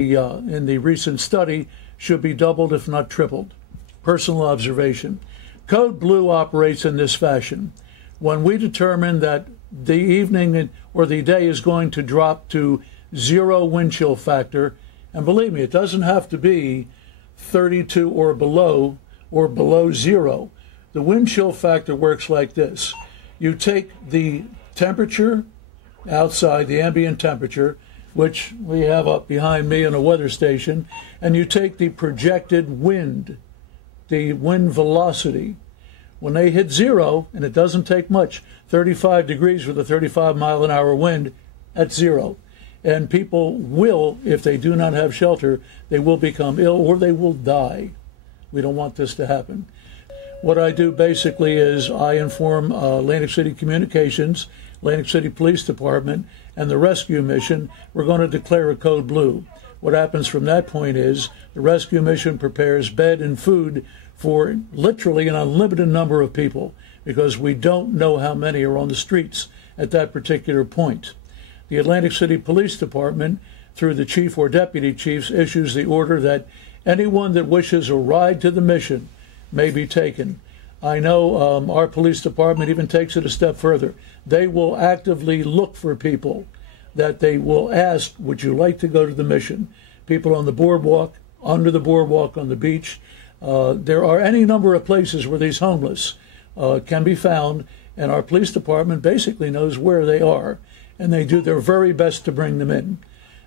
in the recent study should be doubled, if not tripled. Personal observation. Code Blue operates in this fashion. When we determine that the evening or the day is going to drop to 0 wind chill factor, and believe me, it doesn't have to be 32 or below 0. The wind chill factor works like this. You take the temperature outside, the ambient temperature, which we have up behind me in a weather station, and you take the projected wind, the wind velocity. When they hit 0, and it doesn't take much, 35 degrees with a 35-mile-an-hour wind at 0. And people will, if they do not have shelter, they will become ill or they will die. We don't want this to happen. What I do basically is I inform Atlantic City Communications, Atlantic City Police Department, and the rescue mission. We're going to declare a code blue. What happens from that point is the rescue mission prepares bed and food for literally an unlimited number of people, because we don't know how many are on the streets at that particular point. The Atlantic City Police Department, through the chief or deputy chiefs, issues the order that anyone that wishes a ride to the mission may be taken. I know our police department even takes it a step further. They will actively look for people that they will ask, would you like to go to the mission? People on the boardwalk, under the boardwalk, on the beach. There are any number of places where these homeless can be found, and our police department basically knows where they are, and they do their very best to bring them in.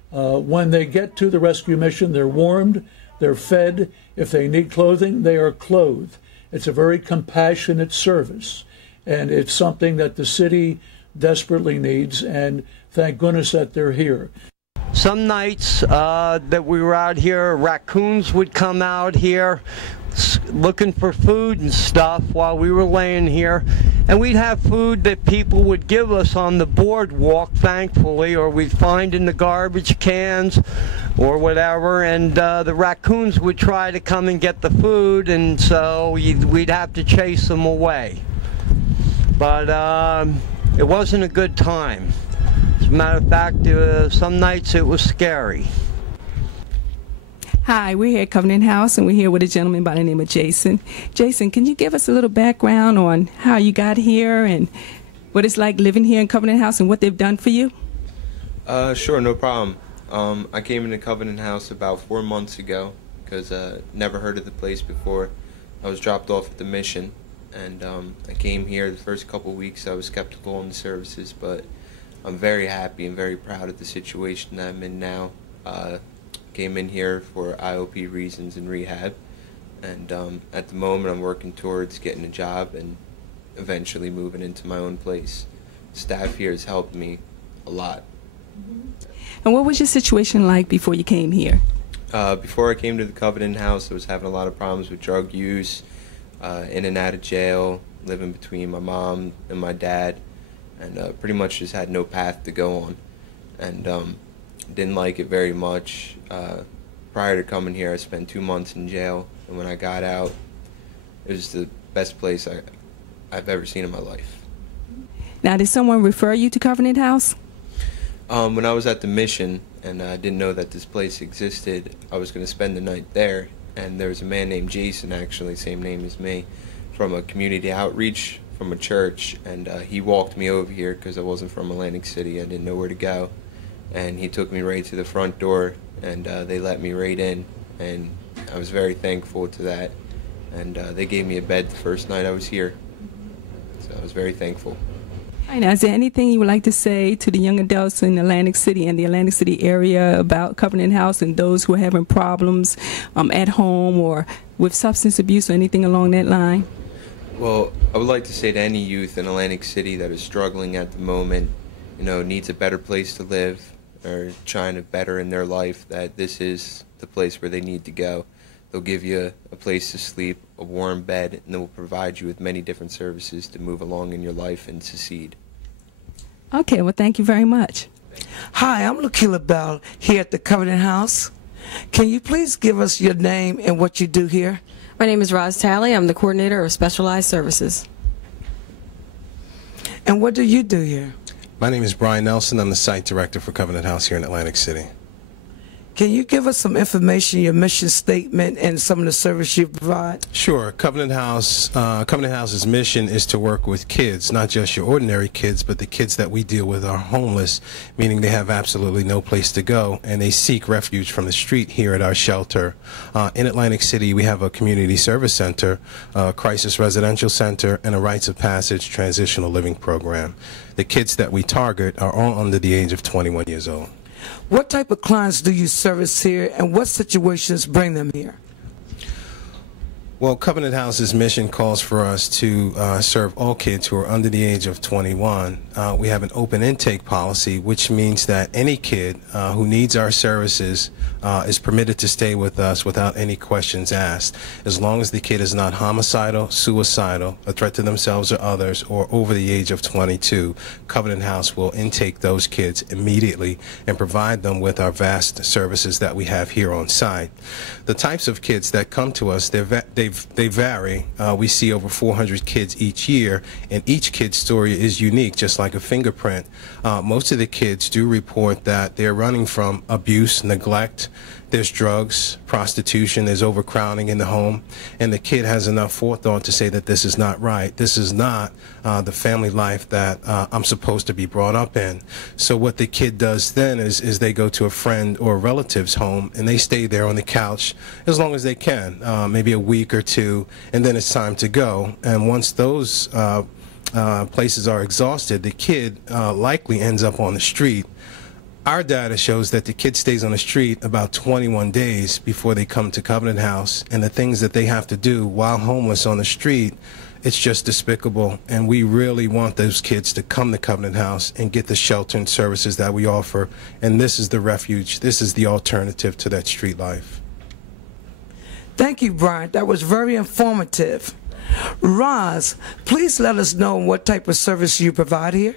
When they get to the rescue mission, they're warmed, they're fed. If they need clothing, they are clothed. It's a very compassionate service, and it's something that the city desperately needs, and thank goodness that they're here. Some nights that we were out here, raccoons would come out here looking for food and stuff while we were laying here, and we'd have food that people would give us on the boardwalk, thankfully, or we'd find in the garbage cans or whatever, and the raccoons would try to come and get the food, and so we'd have to chase them away. But it wasn't a good time. As a matter of fact, some nights it was scary. Hi, we're here at Covenant House, and we're here with a gentleman by the name of Jason. Jason, can you give us a little background on how you got here and what it's like living here in Covenant House and what they've done for you? Sure, no problem. I came into Covenant House about 4 months ago because never heard of the place before. I was dropped off at the mission, and I came here the first couple of weeks. I was skeptical on the services, but I'm very happy and very proud of the situation that I'm in now. Came in here for IOP reasons and rehab, and at the moment I'm working towards getting a job and eventually moving into my own place. Staff here has helped me a lot. And what was your situation like before you came here? Before I came to the Covenant House, I was having a lot of problems with drug use, in and out of jail, living between my mom and my dad, and pretty much just had no path to go on, and didn't like it very much. Prior to coming here, I spent 2 months in jail, and when I got out, it was the best place I've ever seen in my life. Now, did someone refer you to Covenant House? When I was at the mission and I didn't know that this place existed, I was going to spend the night there, and there was a man named Jason, actually, same name as me, from a community outreach from a church, and he walked me over here because I wasn't from Atlantic City. I didn't know where to go, and he took me right to the front door, and they let me right in, and I was very thankful to that, and they gave me a bed the first night I was here, so I was very thankful. All right, now, is there anything you would like to say to the young adults in Atlantic City and the Atlantic City area about Covenant House and those who are having problems at home or with substance abuse or anything along that line? Well, I would like to say to any youth in Atlantic City that is struggling at the moment, needs a better place to live, or trying to better in their life, that this is the place where they need to go. They'll give you a place to sleep, a warm bed, and they will provide you with many different services to move along in your life and succeed. Okay, well, thank you very much. Hi, I'm Lakila Bell here at the Covenant House. Can you please give us your name and what you do here? My name is Roz Talley. I'm the coordinator of Specialized Services. And what do you do here? My name is Brian Nelson. I'm the site director for Covenant House here in Atlantic City. Can you give us some information, your mission statement, and some of the service you provide? Sure. Covenant House's mission is to work with kids, not just your ordinary kids, but the kids that we deal with are homeless, meaning they have absolutely no place to go, and they seek refuge from the street here at our shelter. In Atlantic City, we have a community service center, a crisis residential center, and a rites of passage transitional living program. The kids that we target are all under the age of 21 years old. What type of clients do you service here, and what situations bring them here? Well, Covenant House's mission calls for us to serve all kids who are under the age of 21. We have an open intake policy, which means that any kid who needs our services is permitted to stay with us without any questions asked, as long as the kid is not homicidal, suicidal, a threat to themselves or others, or over the age of 22. Covenant House will intake those kids immediately and provide them with our vast services that we have here on site. The types of kids that come to us, they vary. We see over 400 kids each year, and each kid's story is unique, just like a fingerprint. Most of the kids do report that they're running from abuse, neglect. There's drugs, prostitution, there's overcrowding in the home, and the kid has enough forethought to say that this is not right. This is not the family life that I'm supposed to be brought up in. So what the kid does then is they go to a friend or a relative's home, and they stay there on the couch as long as they can, maybe a week or two, and then it's time to go. And once those places are exhausted, the kid likely ends up on the street. Our data shows that the kid stays on the street about 21 days before they come to Covenant House, and the things that they have to do while homeless on the street, it's just despicable. And we really want those kids to come to Covenant House and get the shelter and services that we offer. And this is the refuge. This is the alternative to that street life. Thank you, Brian. That was very informative. Roz, please let us know what type of service you provide here.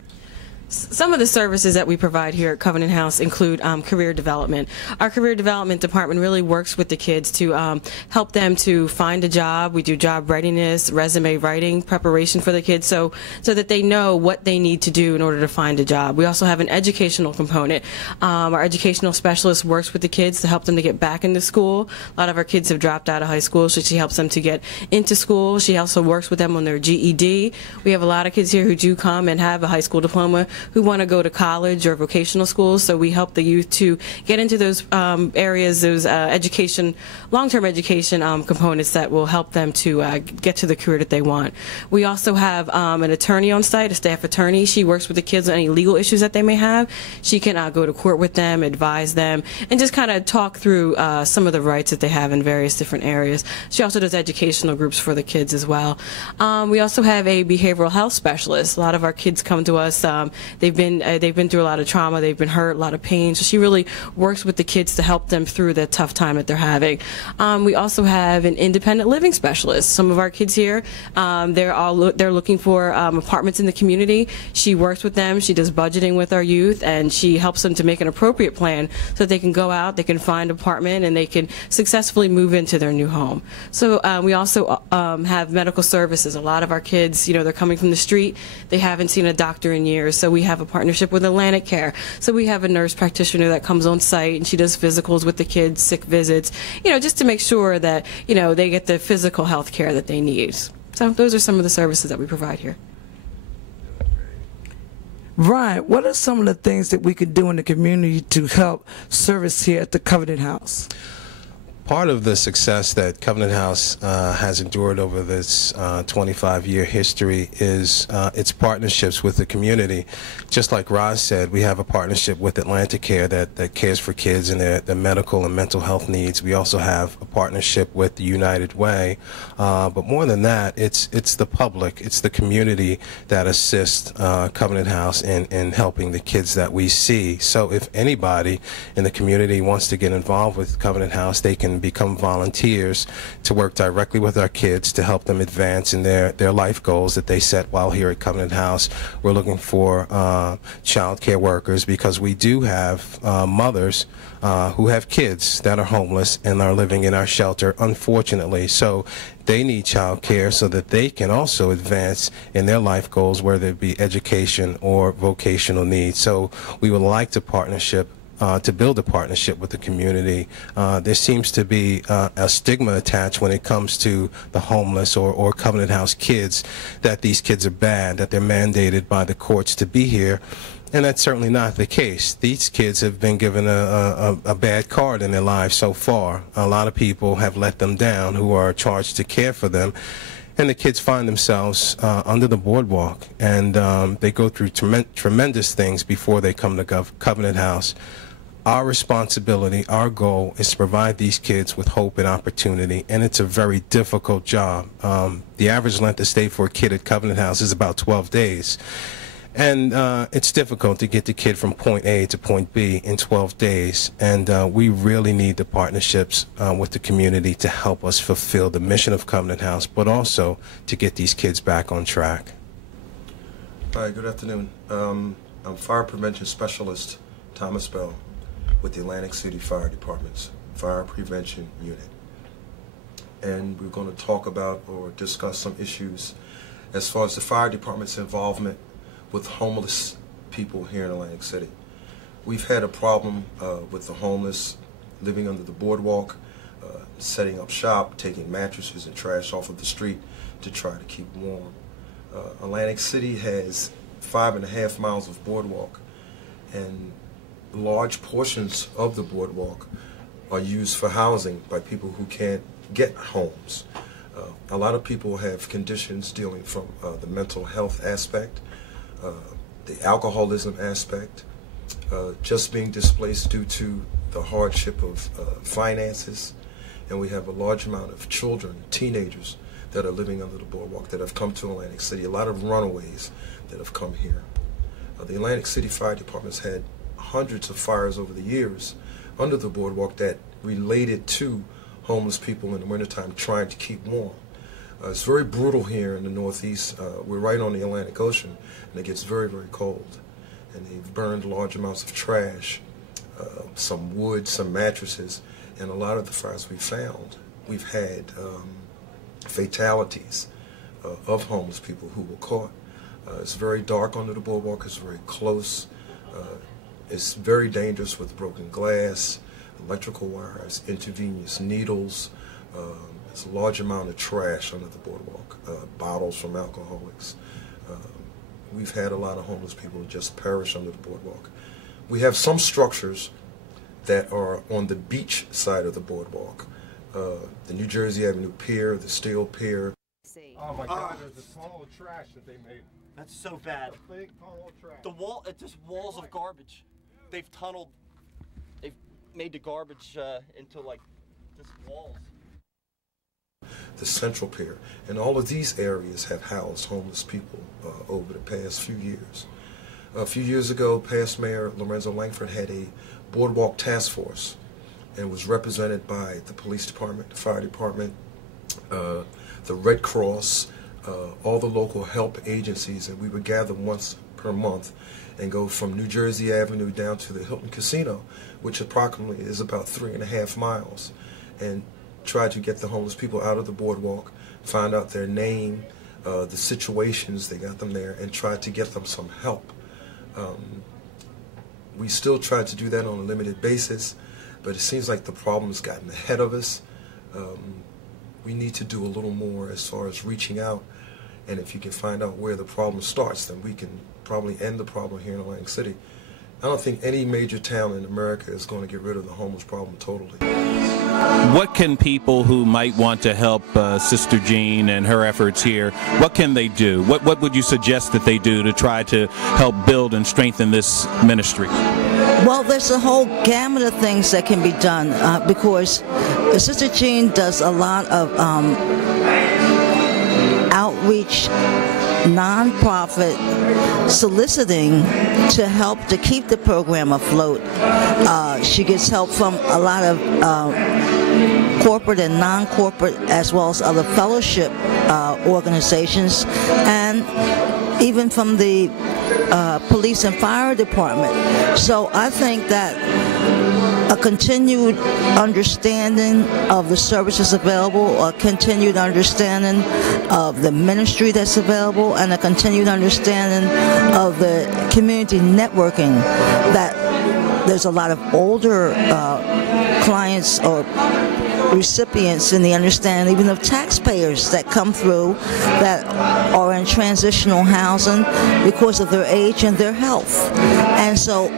Some of the services that we provide here at Covenant House include career development. Our career development department really works with the kids to help them to find a job. We do job readiness, resume writing, preparation for the kids so that they know what they need to do in order to find a job. We also have an educational component. Our educational specialist works with the kids to help them to get back into school. A lot of our kids have dropped out of high school, so she helps them to get into school. She also works with them on their GED. We have a lot of kids here who do come and have a high school diploma who want to go to college or vocational schools, so we help the youth to get into those areas, those long-term education components that will help them to get to the career that they want. We also have an attorney on site, a staff attorney. She works with the kids on any legal issues that they may have. She can go to court with them, advise them, and just kind of talk through some of the rights that they have in various different areas. She also does educational groups for the kids as well. We also have a behavioral health specialist. A lot of our kids come to us. They've been through a lot of trauma, they've been hurt, a lot of pain, so she really works with the kids to help them through the tough time that they're having. We also have an independent living specialist. Some of our kids here, they're looking for apartments in the community. She works with them, she does budgeting with our youth, and she helps them to make an appropriate plan so that they can go out, they can find an apartment, and they can successfully move into their new home. So we also have medical services. A lot of our kids, they're coming from the street, they haven't seen a doctor in years, so we have a partnership with Atlantic Care. So we have a nurse practitioner that comes on site, and she does physicals with the kids, sick visits, just to make sure that, they get the physical health care that they need. So those are some of the services that we provide here. Brian, what are some of the things that we could do in the community to help service here at the Covenant House? Part of the success that Covenant House has endured over this 25-year history is its partnerships with the community. Just like Roz said, we have a partnership with Atlantic Care that cares for kids and their medical and mental health needs. We also have a partnership with the United Way. But more than that, it's the public, it's the community that assists Covenant House in helping the kids that we see. So if anybody in the community wants to get involved with Covenant House, they can become volunteers to work directly with our kids to help them advance in their life goals that they set while here at Covenant House. We're looking for child care workers because we do have mothers who have kids that are homeless and are living in our shelter, unfortunately. So they need child care so that they can also advance in their life goals, whether it be education or vocational needs. So we would like to partnership to build a partnership with the community. There seems to be a stigma attached when it comes to the homeless or Covenant House kids, that these kids are bad, that they're mandated by the courts to be here. And that's certainly not the case. These kids have been given a bad card in their lives so far. A lot of people have let them down who are charged to care for them. And the kids find themselves under the boardwalk, and they go through tremendous things before they come to Covenant House. Our responsibility, our goal, is to provide these kids with hope and opportunity, and it's a very difficult job. The average length of stay for a kid at Covenant House is about 12 days. And it's difficult to get the kid from point A to point B in 12 days. And we really need the partnerships with the community to help us fulfill the mission of Covenant House, but also to get these kids back on track. Hi, good afternoon. I'm Fire Prevention Specialist Thomas Bell with the Atlantic City Fire Department's Fire Prevention Unit. And we're going to talk about or discuss some issues as far as the fire department's involvement with homeless people here in Atlantic City. We've had a problem with the homeless living under the boardwalk, setting up shop, taking mattresses and trash off of the street to try to keep warm. Atlantic City has 5.5 miles of boardwalk, and large portions of the boardwalk are used for housing by people who can't get homes. A lot of people have conditions dealing from the mental health aspect, the alcoholism aspect, just being displaced due to the hardship of finances, and we have a large amount of children, teenagers, that are living under the boardwalk that have come to Atlantic City, a lot of runaways that have come here. The Atlantic City Fire Department's had hundreds of fires over the years under the boardwalk that related to homeless people in the wintertime trying to keep warm. It's very brutal here in the Northeast. We're right on the Atlantic Ocean, and it gets very, very cold. And they've burned large amounts of trash, some wood, some mattresses, and a lot of the fires we've had fatalities of homeless people who were caught. It's very dark under the boardwalk. It's very close. It's very dangerous with broken glass, electrical wires, intravenous needles. There's a large amount of trash under the boardwalk, bottles from alcoholics. We've had a lot of homeless people just perish under the boardwalk. We have some structures that are on the beach side of the boardwalk. The New Jersey Avenue Pier, the Steel Pier. Oh my God, there's a tunnel of trash that they made. That's so bad. A big tunnel of trash. The wall, it's just walls of garbage. They've made the garbage into like just walls. The Central Pier, and all of these areas have housed homeless people over the past few years. A few years ago, past Mayor Lorenzo Langford had a boardwalk task force, and was represented by the police department, the fire department, the Red Cross, all the local help agencies, and we would gather once per month and go from New Jersey Avenue down to the Hilton Casino, which approximately is about 3.5 miles, and try to get the homeless people out of the boardwalk, find out their name, the situations they got them there, and try to get them some help. We still try to do that on a limited basis, but it seems like the problem's gotten ahead of us. We need to do a little more as far as reaching out, and if you can find out where the problem starts, then we can probably end the problem here in Atlantic City. I don't think any major town in America is going to get rid of the homeless problem totally. What can people who might want to help Sister Jean and her efforts here, what can they do? What would you suggest that they do to try to help build and strengthen this ministry? Well, there's a whole gamut of things that can be done because Sister Jean does a lot of outreach, nonprofit soliciting to help to keep the program afloat. She gets help from a lot of corporate and non-corporate, as well as other fellowship organizations, and even from the police and fire department. So I think that a continued understanding of the services available, a continued understanding of the ministry that's available, and a continued understanding of the community networking that there's a lot of older clients or recipients in the understanding, even of taxpayers that come through that are in transitional housing because of their age and their health. And so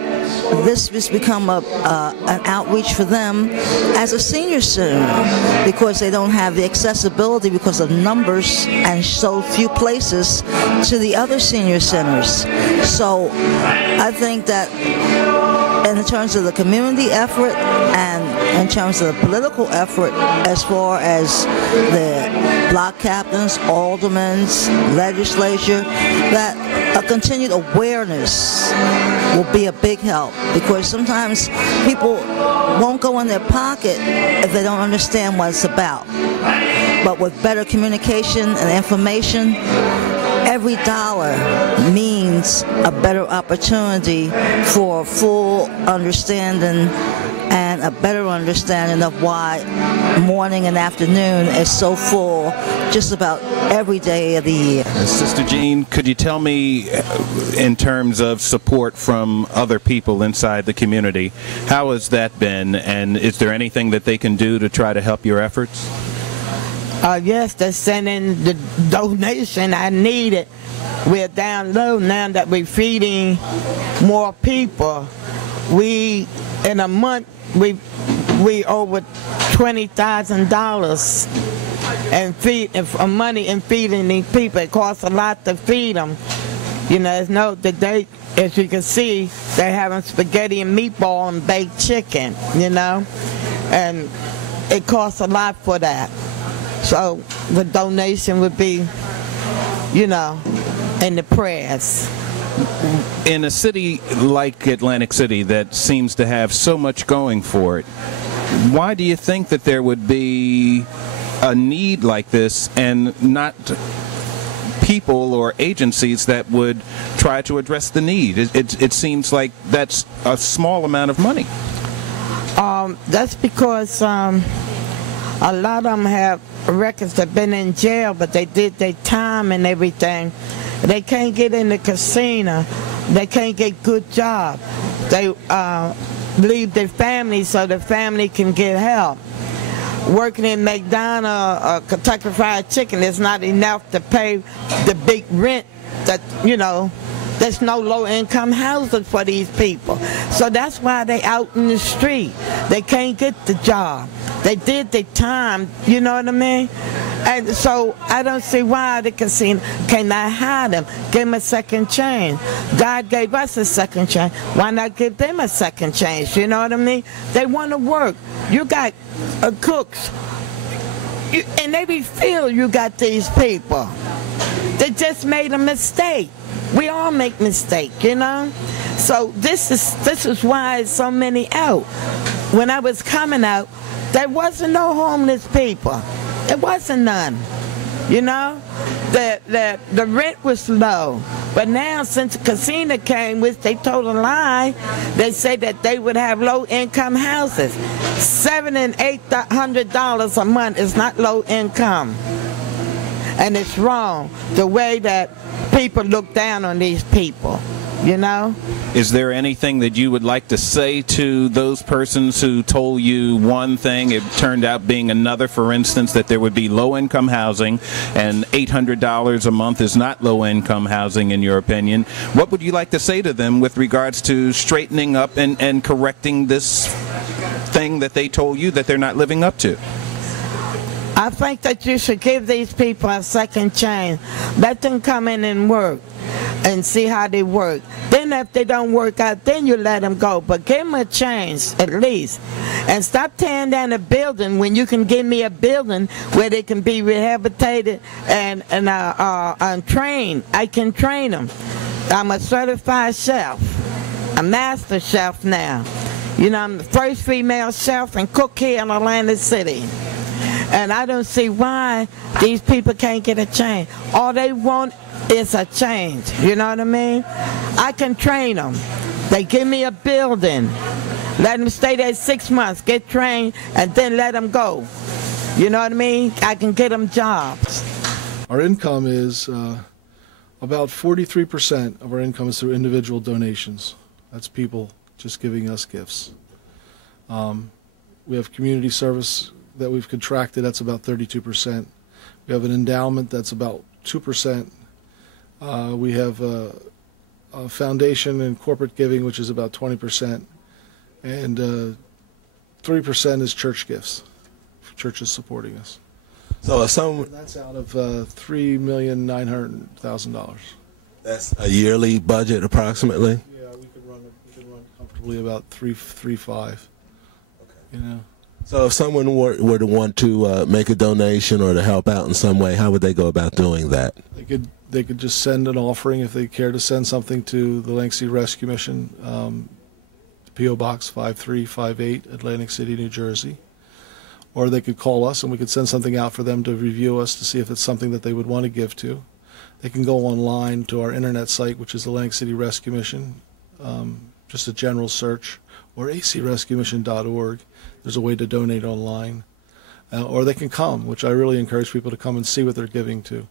this has become an outreach for them as a senior center because they don't have the accessibility because of numbers and so few places to the other senior centers. So I think that in terms of the community effort and in terms of the political effort as far as the block captains, aldermen, legislature, that a continued awareness will be a big help because sometimes people won't go in their pocket if they don't understand what it's about. But with better communication and information, every dollar means a better opportunity for full understanding and a better understanding of why morning and afternoon is so full just about every day of the year. Sister Jean, could you tell me in terms of support from other people inside the community, how has that been, and is there anything that they can do to try to help your efforts? Yes, they're sending the donation I needed. We're down low now that we're feeding more people. We, in a month, we over $20,000 and money in feeding these people. It costs a lot to feed them. You know, there's no today, as you can see, they're having spaghetti and meatball and baked chicken. You know, and it costs a lot for that. So the donation would be, you know, in the prayers. In a city like Atlantic City that seems to have so much going for it, why do you think that there would be a need like this and not people or agencies that would try to address the need? It seems like that's a small amount of money. That's because a lot of them have records that have been in jail, but they did their time and everything. They can't get in the casino. They can't get good job. They leave their family so the family can get help. Working in McDonald's or Kentucky Fried Chicken is not enough to pay the big rent that, you know, there's no low-income housing for these people. So that's why they out in the street. They can't get the job. They did their time, you know what I mean? And so I don't see why the casino cannot hire them. Give them a second chance. God gave us a second chance. Why not give them a second chance? You know what I mean? They want to work. You got cooks. And they feel you got these people. They just made a mistake. We all make mistakes, you know? So this is why it's so many out. When I was coming out, there wasn't no homeless people. There wasn't none. You know? The rent was low. But now since the casino came, which they told a lie, they say that they would have low-income houses. $700 and $800 a month is not low income. And it's wrong, the way that people look down on these people, you know? Is there anything that you would like to say to those persons who told you one thing, it turned out being another? For instance, that there would be low-income housing and $800 a month is not low-income housing in your opinion. What would you like to say to them with regards to straightening up and correcting this thing that they told you that they're not living up to? I think that you should give these people a second chance. Let them come in and work and see how they work. Then if they don't work out, then you let them go. But give them a chance at least. And stop tearing down a building when you can give me a building where they can be rehabilitated and trained. I can train them. I'm a certified chef, a master chef now. You know, I'm the first female chef and cook here in Atlantic City. And I don't see why these people can't get a change. All they want is a change. You know what I mean? I can train them. They give me a building. Let them stay there 6 months, get trained, and then let them go. You know what I mean? I can get them jobs. Our income is about 43% of our income is through individual donations. That's people just giving us gifts. We have community service that we've contracted, that's about 32%. We have an endowment that's about 2%. We have a foundation and corporate giving, which is about 20%. And 3% is church gifts. Churches supporting us. So if that's out of $3,900,000. That's a yearly budget, approximately. Yeah, we could run comfortably about 3.5. Okay. You know. So if someone were to want to make a donation or to help out in some way, how would they go about doing that? They could just send an offering if they care to send something to the Atlantic City Rescue Mission, P.O. Box 5358, Atlantic City, New Jersey. Or they could call us and we could send something out for them to review us to see if it's something that they would want to give to. They can go online to our internet site, which is Atlantic City Rescue Mission, just a general search, or acrescuemission.org. There's a way to donate online. Or they can come, which I really encourage people to come and see what they're giving to.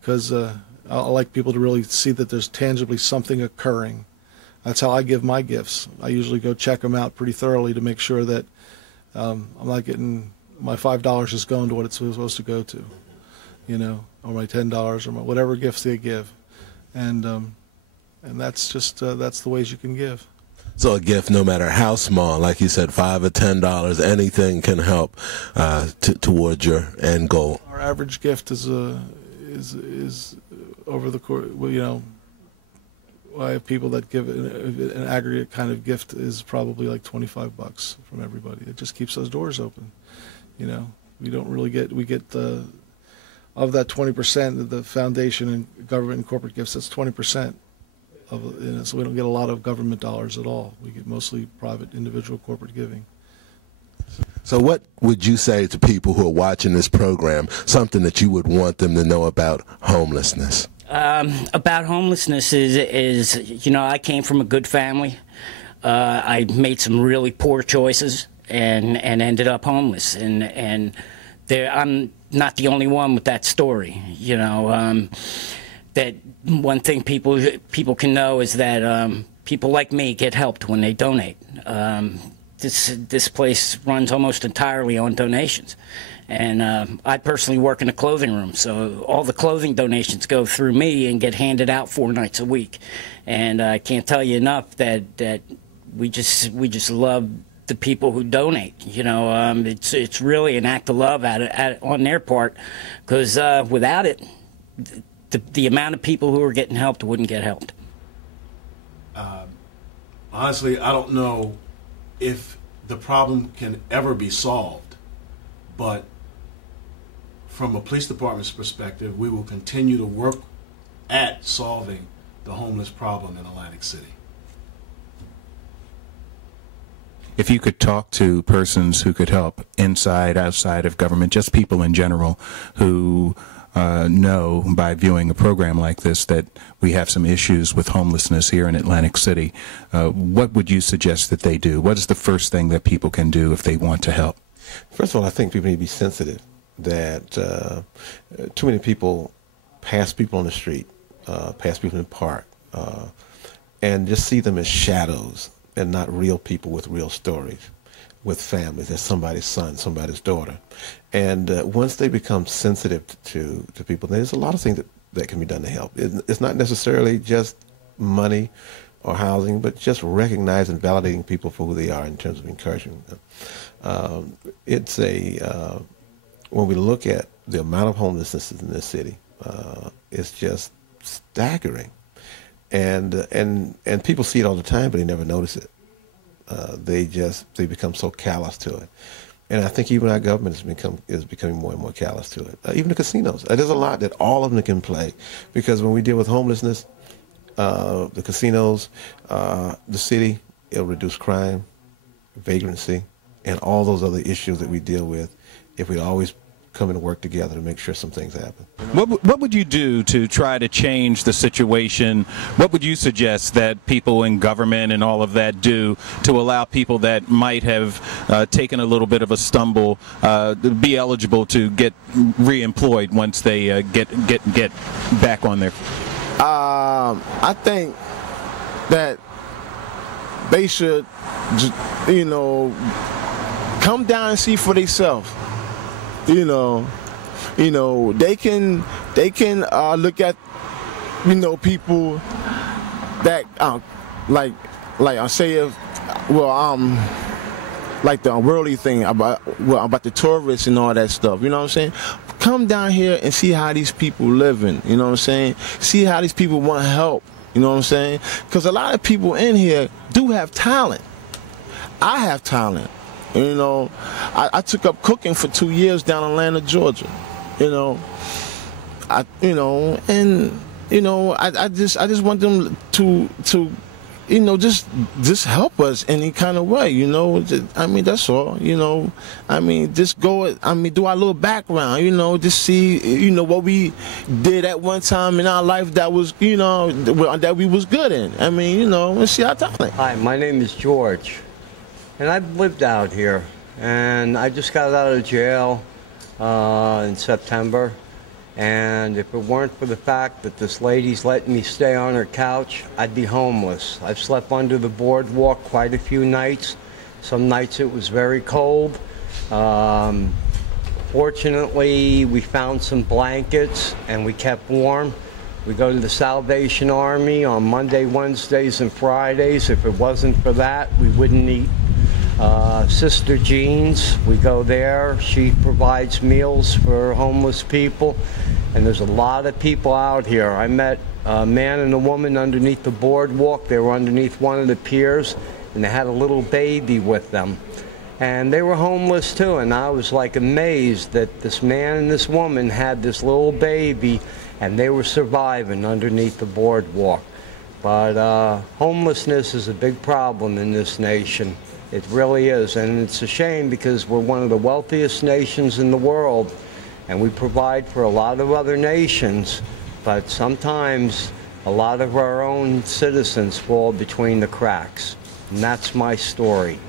Because I like people to really see that there's tangibly something occurring. That's how I give my gifts. I usually go check them out pretty thoroughly to make sure that I'm not getting, my $5 is going to what it's supposed to go to, you know, or my $10 or my whatever gifts they give. And that's just, that's the ways you can give. So a gift, no matter how small, like you said, $5 or $10, anything can help towards your end goal. Our average gift is over the course, well, you know, I have people that give an aggregate kind of gift is probably like $25 from everybody. It just keeps those doors open. You know, we don't really get, we get of that 20% of the foundation and government and corporate gifts, that's 20% of, you know, so we don't get a lot of government dollars at all. We get mostly private, individual, corporate giving. So what would you say to people who are watching this program, something that you would want them to know about homelessness? About homelessness is, you know, I came from a good family. I made some really poor choices and ended up homeless. And I'm not the only one with that story. You know, that one thing people can know is that people like me get helped when they donate. This place runs almost entirely on donations. And I personally work in a clothing room, so all the clothing donations go through me and get handed out 4 nights a week. And I can't tell you enough that we just love the people who donate. You know, it's really an act of love on their part, because without it, the amount of people who are getting helped wouldn't get helped. Honestly, I don't know if the problem can ever be solved, but from a police department's perspective, we will continue to work at solving the homeless problem in Atlantic City. If you could talk to persons who could help inside, outside of government, just people in general who know by viewing a program like this that we have some issues with homelessness here in Atlantic City, what would you suggest that they do? What is the first thing that people can do if they want to help? First of all, I think people need to be sensitive that too many people pass people on the street, pass people in the park, and just see them as shadows and not real people with real stories, with families, as somebody's son, somebody's daughter. And once they become sensitive to people, there's a lot of things that can be done to help. It's not necessarily just money or housing, but just recognizing and validating people for who they are in terms of encouraging them. When we look at the amount of homelessness in this city, it's just staggering. And people see it all the time, but they never notice it. They become so callous to it. And I think even our government is becoming more and more callous to it. Even the casinos. There's a lot that all of them can play, because when we deal with homelessness, the casinos, the city, it'll reduce crime, vagrancy, and all those other issues that we deal with if we always come and work together to make sure some things happen. What would you do to try to change the situation? What would you suggest that people in government and all of that do to allow people that might have taken a little bit of a stumble be eligible to get reemployed once they get back on their feet? I think that they should, you know, come down and see for themselves. You know, they can look at, you know, people that like I say, like the worldly thing about the tourists and all that stuff. You know what I'm saying? Come down here and see how these people living. You know what I'm saying? See how these people want help. You know what I'm saying? Because a lot of people in here do have talent. I have talent. You know, I took up cooking for 2 years down in Atlanta, Georgia. You know, I just want them to you know, just help us in any kind of way, you know. I mean, that's all, you know. I mean, just go, I mean, do our little background, you know, just see, you know, what we did at one time in our life that was, you know, that we was good in. I mean, you know, and see our talent. Hi, my name is George, and I've lived out here, and I just got out of jail in September. And if it weren't for the fact that this lady's letting me stay on her couch, I'd be homeless. I've slept under the boardwalk quite a few nights. Some nights it was very cold. Fortunately, we found some blankets and we kept warm. We go to the Salvation Army on Monday, Wednesdays, and Fridays. If it wasn't for that, we wouldn't eat. Sister Jean's, we go there. She provides meals for homeless people, and there's a lot of people out here. I met a man and a woman underneath the boardwalk. They were underneath one of the piers, and they had a little baby with them, and they were homeless too. And I was like amazed that this man and this woman had this little baby, and they were surviving underneath the boardwalk. But homelessness is a big problem in this nation. It really is, and it's a shame because we're one of the wealthiest nations in the world, and we provide for a lot of other nations, but sometimes a lot of our own citizens fall between the cracks, and that's my story.